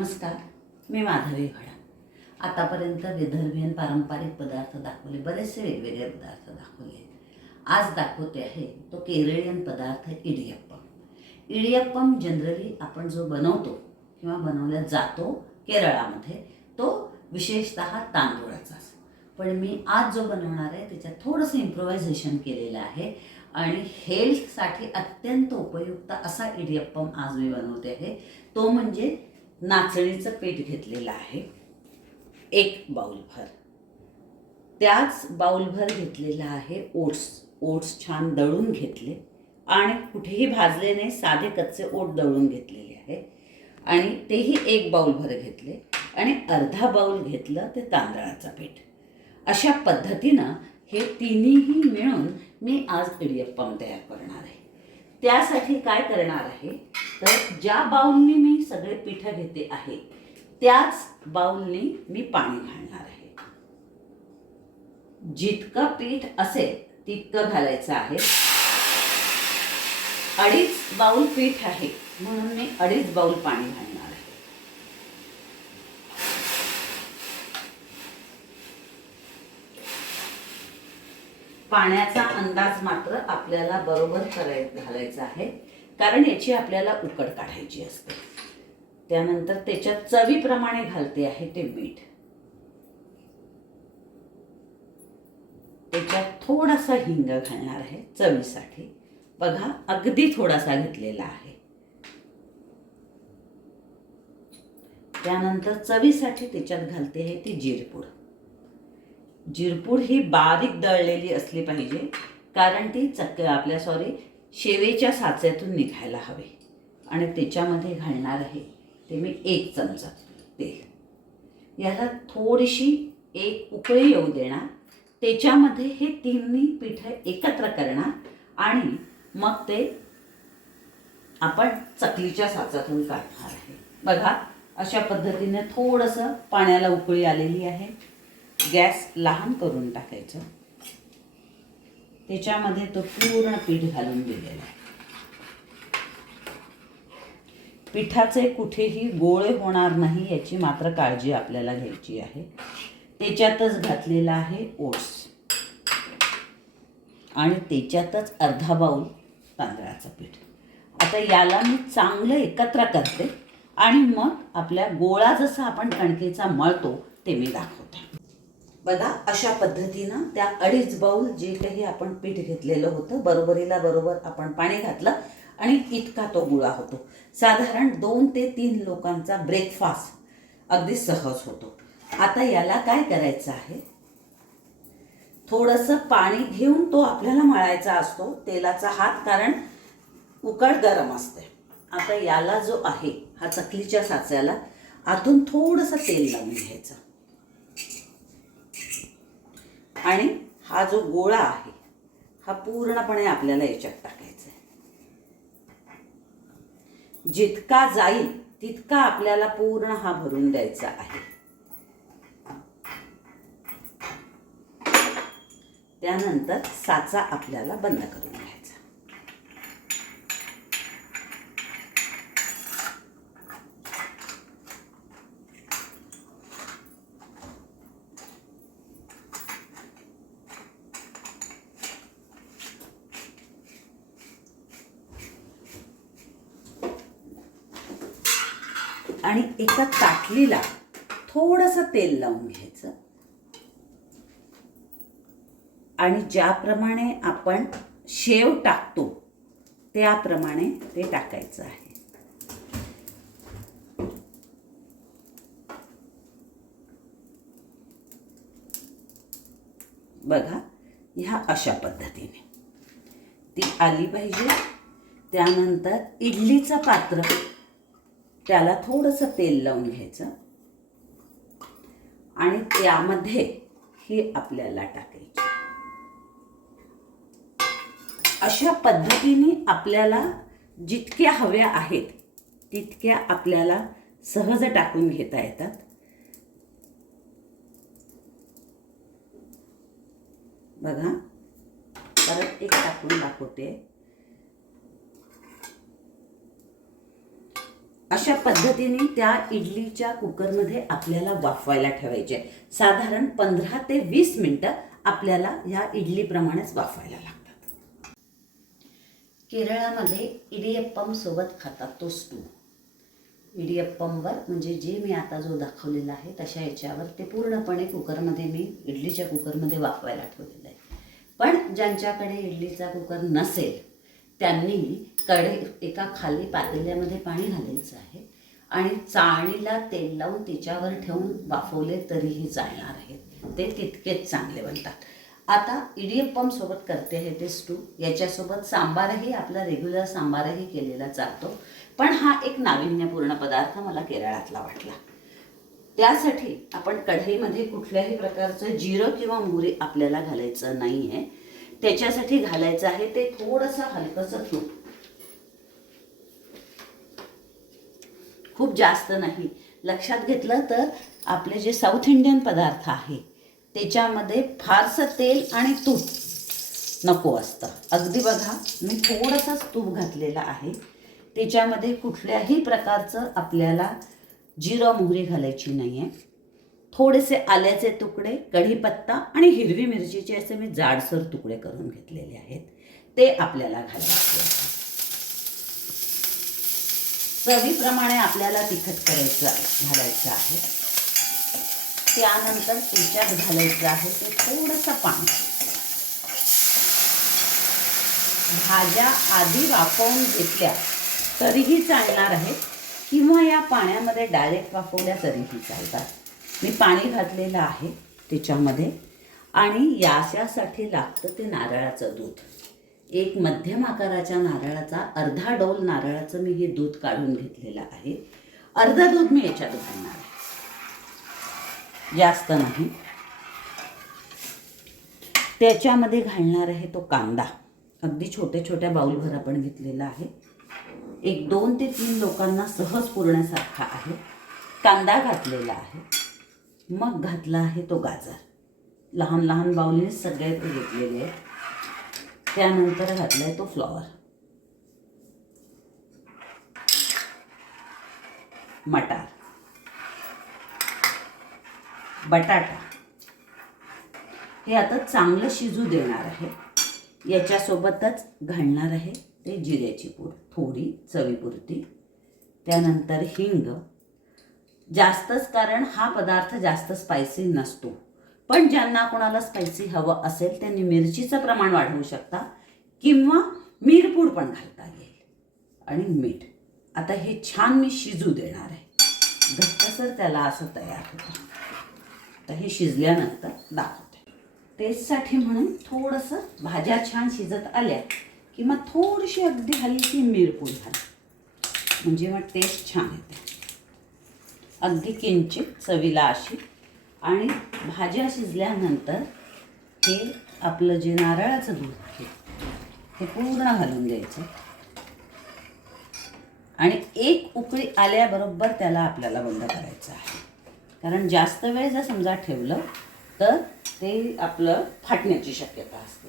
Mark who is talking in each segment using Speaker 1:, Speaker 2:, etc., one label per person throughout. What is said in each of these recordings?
Speaker 1: नमस्कार मी माधवी घडा. आतापर्यंत विदर्भीयन पारंपरिक पदार्थ दाखवले बरेचसे वेगवेगळे पदार्थ दाखवले. आज दाखवते आहे तो केरळीयन पदार्थ इडियप्पम. इडियप्पम जनरली आपण जो बनवतो किंवा बनवला जातो केरळामध्ये तो विशेषतः तांदूळाचाच पण मी आज जो बनवणार आहे त्याच्यात थोडंसं इम्प्रोव्हायझेशन केलेलं आहे आणि हेल्थसाठी अत्यंत उपयुक्त असा इडियप्पम आज मी बनवते आहे. तो म्हणजे नाचणीचं पीठ घेतलेलं आहे. एक बाउलभर. त्याच बाऊलभर घेतलेला आहे ओट्स. ओट्स छान दळून घेतले. आणि कुठेही भाजले नाही साधे कच्चे ओट दळून घेतलेले आहे. आणि तेही एक बाऊलभर घेतले. आणि अर्धा बाउल घेतलं ते तांदळाचं पीठ. अशा पद्धतीनं हे तिन्हीही मिळून मी आज इडियप्पम तयार करणार आहे. त्यासाठी काय करणार आहे? तर ज्या बाऊलने मी सगळे पिठं घेते आहे त्याच बाऊलनी मी पाणी घालणार आहे. जितकं पीठ असेल तितकं घालायचं आहे. अडीच बाऊल पीठ आहे म्हणून मी अडीच बाउल पाणी घालणार आहे पाण्याचा अंदाज मात्र आपल्याला बरोबर कराय घालायचा आहे. कारण याची आपल्याला उकड काढायची असते. त्यानंतर त्याच्या चवीप्रमाणे घालते आहे ते मीठ. त्याच्यात थोडासा हिंग घालणार आहे चवीसाठी. बघा अगदी थोडासा घेतलेला आहे. त्यानंतर चवीसाठी त्याच्यात घालते आहे ती जिरपूड. जिरपूड ही बारीक दळलेली असली पाहिजे कारण ती चक आपल्या सॉरी शेवेच्या साच्यातून निघायला हवे. आणि त्याच्यामध्ये घालणार आहे ते मी एक चमचा तेल. याला थोडीशी एक उकळी येऊ देणार. त्याच्यामध्ये हे तिन्ही पिठं एकत्र करणार आणि मग ते आपण चकलीच्या साचातून काढणार आहे. बघा अशा पद्धतीने थोडंसं पाण्याला उकळी आलेली आहे. गॅस लहान करून टाकायचं. त्याच्यामध्ये तो पूर्ण पीठ घालून दिलेला आहे. पिठाचे कुठेही गोळे होणार नाही याची मात्र काळजी आपल्याला घ्यायची आहे. त्याच्यातच घातलेला आहे ओट्स. आणि त्याच्यातच अर्धा बाऊल तांदळाचं पीठ. आता याला मी चांगलं एकत्र करते आणि मग आपल्या गोळा जसा आपण कणकेचा मळतो ते मी दाखवते. बघा अशा पद्धतीनं त्या अडीच बाऊल जे काही आपण पीठ घेतलेलं होतं बरोबरीला बरोबर आपण पाणी घातलं आणि इतका तो गुळा होतो. साधारण दोन ते तीन लोकांचा ब्रेकफास्ट अगदी सहज होतो. आता याला काय करायचं आहे? थोडंसं पाणी घेऊन तो आपल्याला मळायचा असतो तेलाचा हात कारण उकळ गरम असते. आता याला जो आहे हा चकलीच्या साच्याला आतून थोडंसं तेल लावून घ्यायचं. आणि हा जो गोळा आहे हा पूर्णपणे आपल्याला याच्यात टाकायचा आहे जितका जाईल तितका आपल्याला पूर्ण हा भरून द्यायचा आहे. त्यानंतर साचा आपल्याला बंद करू घ्यायचा आणि एका ताटलीला थोडंसं तेल लावून घ्यायचं. आणि ज्याप्रमाणे आपण शेव टाकतो त्याप्रमाणे ते टाकायचं आहे. बघा ह्या अशा पद्धतीने. ती आली पाहिजे. त्यानंतर इडलीचं पात्र त्याला थोडंसं तेल लावून घ्यायचं. आणि त्यामध्ये ही आपल्याला टाकायची. अशा पद्धतीने आपल्याला जितक्या हव्या आहेत तितक्या आपल्याला सहज टाकून घेता येतात. बघा परत एक टाकून दाखवते. अशा पद्धतीने त्या इडलीच्या कुकरमध्ये आपल्याला वाफवायला ठेवायचे. साधारण पंधरा ते वीस मिनटं आपल्याला ह्या इडलीप्रमाणेच वाफवायला लागतात. केरळामध्ये इडियप्पम सोबत खातात तो स्टू इडियप्पमवर म्हणजे जे मी आता जो दाखवलेला आहे तशा याच्यावर ते पूर्णपणे कुकरमध्ये मी इडलीच्या कुकरमध्ये वाफवायला ठेवलेलं आहे. पण ज्यांच्याकडे इडलीचा कुकर नसेल त्यांनी कडे एका खाली पातेल्यामध्ये पाणी घालायचं आहे आणि चाळणीला तेल लावून तिच्यावर ठेवून वाफवले तरीही चालणार आहेत. ते तितकेच चांगले बनतात. आता इडियप्पम सोबत करते आहे ते स्टू याच्यासोबत सांबारही आपला रेग्युलर सांबारही केलेला चालतो. पण हा एक नाविन्यपूर्ण पदार्थ मला केरळातला वाटला. त्यासाठी आपण कढईमध्ये कुठल्याही प्रकारचं जिरं किंवा मोहरी आपल्याला घालायचं नाही आहे त्याच्यासाठी घालायचं आहे ते थोडंसं हलकंसं तूप खूप जास्त नाही. लक्षात घेतलं तर आपले जे साऊथ इंडियन पदार्थ आहे त्याच्यामध्ये फारसं तेल आणि तूप नको असतं. अगदी बघा मी थोडंसंच तूप घातलेलं आहे. त्याच्यामध्ये कुठल्याही प्रकारचं आपल्याला जिरं मोहरी घालायची नाही आहे थोडेसे आल्याचे तुकडे कढीपत्ता आणि हिरवी मिरचीचे असे मी जाडसर तुकडे करून घेतलेले आहेत. ते आपल्याला घालायचे चवीप्रमाणे आपल्याला तिखट करायचं घालायचं आहे. त्यानंतर त्याच्यात घालायचं आहे ते थोडंसं पाणी. भाज्या आधी वाफवून घेतल्या तरीही चालणार आहेत. किंवा या पाण्यामध्ये डायरेक्ट वाफवल्या तरीही चालतात. मी पाणी घातलेलं आहे त्याच्यामध्ये आणि याशासाठी लागतं ते नारळाचं दूध. एक मध्यम आकाराच्या नारळाचा अर्धा डोल नारळाचं मी हे दूध काढून घेतलेलं आहे. अर्धा दूध मी याच्यात घालणार आहे. जास्त नाही. त्याच्यामध्ये घालणार आहे तो कांदा. अगदी छोट्या छोट्या बाऊलभर आपण घेतलेला आहे. एक दोन ते तीन लोकांना सहज पुरण्यासारखा आहे. कांदा घातलेला आहे. मग घातला आहे तो गाजर. लहान लहान बाऊलीने सगळे ते घेतलेले आहेत. त्यानंतर घातला आहे तो फ्लॉवर. मटार. बटाटा. हे आता चांगलं शिजू देणार आहे. याच्यासोबतच घालणार आहे ते जिऱ्याची पूड थोडी चवीपुरती. त्यानंतर हिंग. जास्तच कारण हा पदार्थ जास्त स्पायसी नसतो. पण ज्यांना कोणाला स्पायसी हवं असेल त्यांनी मिरचीचं प्रमाण वाढवू शकता किंवा मिरपूड पण घालता येईल. आणि मीठ. आता हे छान मी शिजू देणार आहे. घट्टसर त्याला असं तयार होतं. तर हे शिजल्यानंतर दाखवते. टेस्टसाठी म्हणून थोडंसं भाज्या छान शिजत आल्या की मग थोडीशी अगदी हलकी मिरपूड घाल. म्हणजे मग टेस्ट छान येते. अगदी किंचित चवीला अशी. आणि भाज्या शिजल्यानंतर हे आपलं जे नारळाचं दूध आहे ते पूर्ण घालून द्यायचं आणि एक उकळी आल्याबरोबर त्याला आपल्याला बंद करायचं आहे. कारण जास्त वेळ जर समजा ठेवलं तर ते आपलं फाटण्याची शक्यता असते.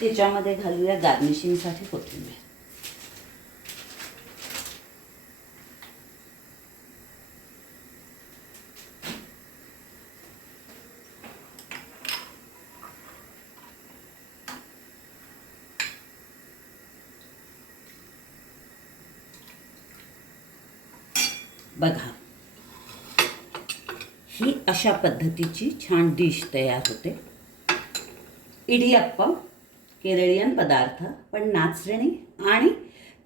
Speaker 1: त्याच्यामध्ये घालूया गार्निशिंगसाठी कोथिंबीर. बघा. ही अशा पद्धतीची छान डिश तयार होते. इडियप्पम केरळियन पदार्थ पण नाचणी आणि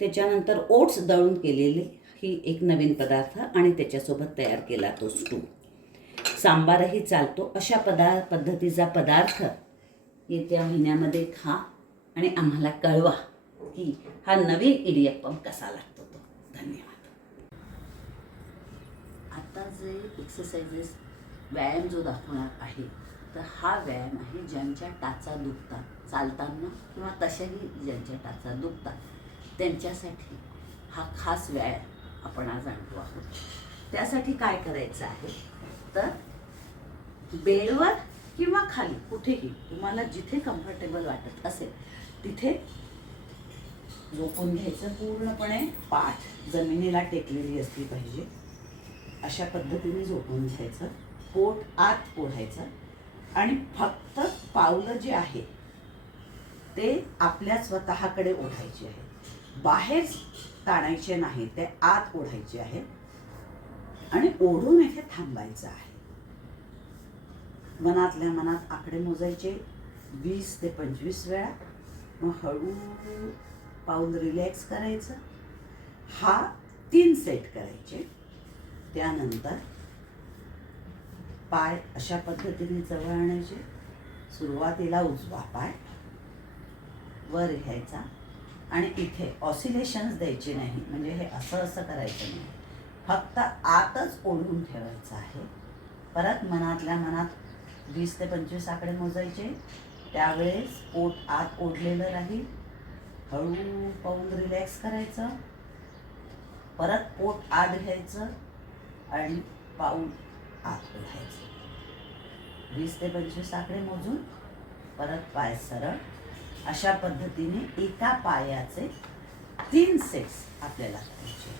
Speaker 1: त्याच्यानंतर ओट्स दळून केलेली ही एक नवीन पदार्थ आणि त्याच्यासोबत तयार केला तो स्टू सांबारही चालतो. अशा पदा पद्धतीचा पदार्थ येत्या महिन्यामध्ये खा आणि आम्हाला कळवा की हा नवीन इडियप्पम कसा लागतो तो. धन्यवाद. आता जे एक्सरसाइजेस व्यायाम जो दाखवणार आहे तर हा व्यायाम आहे ज्यांच्या टाचा दुखतात. चालताना किंवा तशाही ज्यांच्या टाचा दुखतात. त्यांच्यासाठी हा खास व्यायाम आपण आज आणतो आहोत. त्यासाठी काय करायचं आहे? तर बेडवर किंवा खाली कुठेही तुम्हाला जिथे कम्फर्टेबल वाटत असेल तिथे
Speaker 2: झोपून घ्यायचं. पूर्णपणे पाठ जमिनीला टेकलेली असली पाहिजे. अशा पद्धतीने झोपून घ्यायचं पोट आत ओढायचं आणि फक्त पावलं जे आहे ते आपल्या स्वतःकडे ओढायचे आहे. बाहेर ताणायचे नाही ते आत ओढायचे आहे आणि ओढून इथे थांबायचं आहे. मनातल्या मनात आकडे मोजायचे वीस ते पंचवीस वेळा मग हळू पाऊल रिलॅक्स करायचं. हा तीन सेट करायचे. त्यानंतर पाय अशा पद्धतीने जवळ आणायचे. सुरुवातीला उजवा पाय वर घ्यायचा आणि इथे ऑसिलेशन्स द्यायचे नाही. म्हणजे हे असं असं करायचं नाही. फक्त आतच ओढून ठेवायचं आहे. परत मनातल्या मनात वीस ते पंचवीस आकडे मोजायचे. त्यावेळेस पोट आत ओढलेलं राहील. हळू पाऊल रिलॅक्स करायचं. परत पोट आत घ्यायचं. आणि पाऊल आत ओढायचं. वीस ते पंचवीस आकडे मोजून परत पाय सरळ. अशा पद्धतीने एका पायाचे तीन सेट्स आपल्याला करायचे.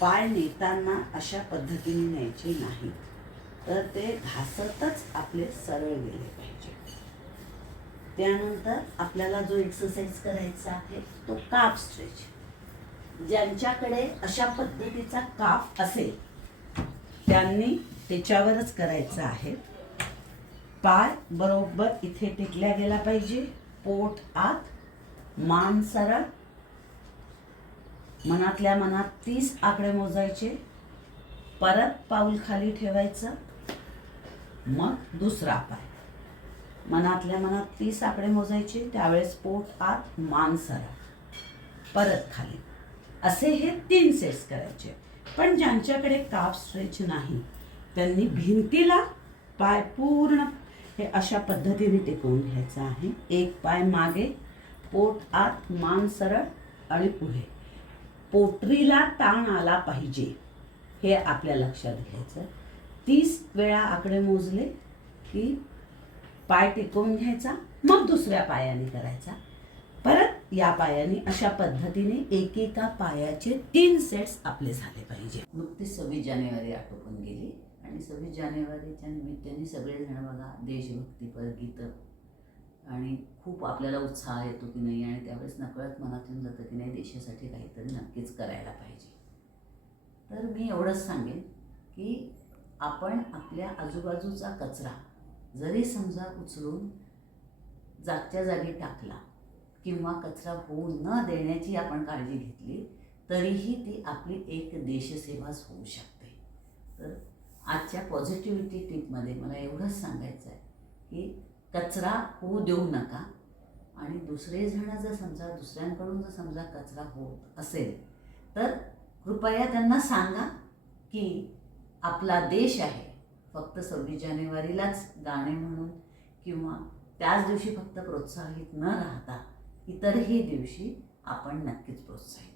Speaker 2: पाय नेताना अशा पद्धतीने न्यायचे नाही. तर ते घासतच आपले सरळ गेले पाहिजे. त्यानंतर आपल्याला जो एक्सरसाइज करायचा आहे तो काफ स्ट्रेच ज्यांच्याकडे अशा पद्धतीचा काफ असेल त्यांनी त्याच्यावरच करायचं आहे. पाय बरोबर इथे टेकल्या गेला पाहिजे. पोट आत मान सरळ. मनातल्या मनात तीस आकडे मोजायचे. परत पाऊल खाली ठेवायचं. मग दुसरा पाय. मनातल्या मनात तीस आकडे मोजायचे. त्यावेळेस पोट आत मान सरळ. परत खाली. असे हे तीन सेट्स करायचे. पण ज्यांच्याकडे काप स्ट्रेच नाही त्यांनी भिंतीला पाय पूर्ण हे अशा पद्धतीने टेकवून घ्यायचं आहे. एक पाय मागे पोट आत मान सरळ आणि पुढे. पोटरीला ताण आला पाहिजे हे आपल्या लक्षात घ्यायचं. तीस वेळा आकडे मोजले की पाय टेकवून घ्यायचा मग दुसऱ्या पायाने करायचा. परत या पायाने अशा पद्धतीने एकेका पायाचे तीन सेट्स आपले झाले पाहिजे.
Speaker 1: नुकतीच सव्वीस जानेवारी आटोपून गेली आणि सव्वीस जानेवारीच्या निमित्ताने सगळेजण बघा देशभक्तीपर गीतं आणि खूप आपल्याला उत्साह येतो की नाही आणि त्यावेळेस नकळत मनात येऊन जातं की नाही देशासाठी काहीतरी नक्कीच करायला पाहिजे. तर मी एवढंच सांगेन की आपण आपल्या आजूबाजूचा कचरा जरी समजा उचलून जागच्या जागी टाकला किंवा कचरा होऊ न देण्याची आपण काळजी घेतली तरीही ती आपली एक देशसेवाच होऊ शकते. तर आजच्या पॉझिटिव्हिटी टिपमध्ये मला एवढंच सांगायचं आहे की कचरा होऊ देऊ नका. आणि दुसरे जण जर समजा दुसऱ्यांकडून जर समजा कचरा होत असेल तर कृपया त्यांना सांगा की आपला देश आहे. फक्त सव्वीस जानेवारीलाच गाणे म्हणून किंवा त्याच दिवशी फक्त प्रोत्साहित न राहता इतरही दिवशी आपण नक्कीच प्रोत्साहित